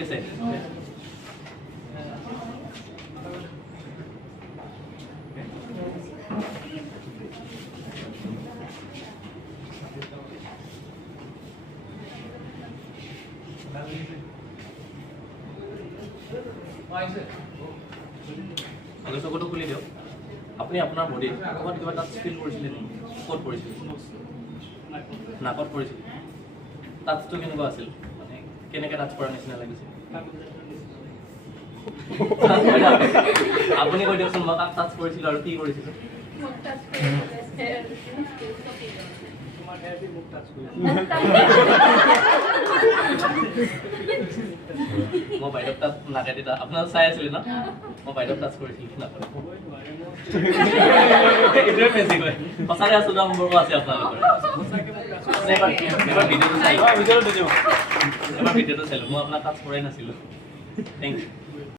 ঠিক আছে চকুটো খুলি দিয়ক আপুনি আপোনাৰ বডিত ক'ৰবাত কিবা টাচ ফিল কৰিছিলে নেকি ক'ত পৰিছিল নাকত পৰিছিল টাচটো কেনেকুৱা আছিল মানে কেনেকৈ টাচ কৰাৰ নিচিনা লাগিছিল আপুনি কৈ দিয়কচোন মই কাক টাচ কৰিছিলোঁ আৰু কি কৰিছিলোঁ মই বাইদেউক তাত নাকে তেতিয়া আপোনাৰ চাই আছিলে ন মই বাইদেউক টাচ কৰিছিলোঁ নাকত এইটোৱে বেছিক হয় সঁচাকৈ আচলতে সম্পৰ্ক আছে আপোনালোকৰ এবাৰ ভিডিঅ'টো চাই এবাৰ ভিডিঅ'টো চাইলোঁ মই আপোনাক টাচ কৰাই নাছিলোঁ থেংক ইউ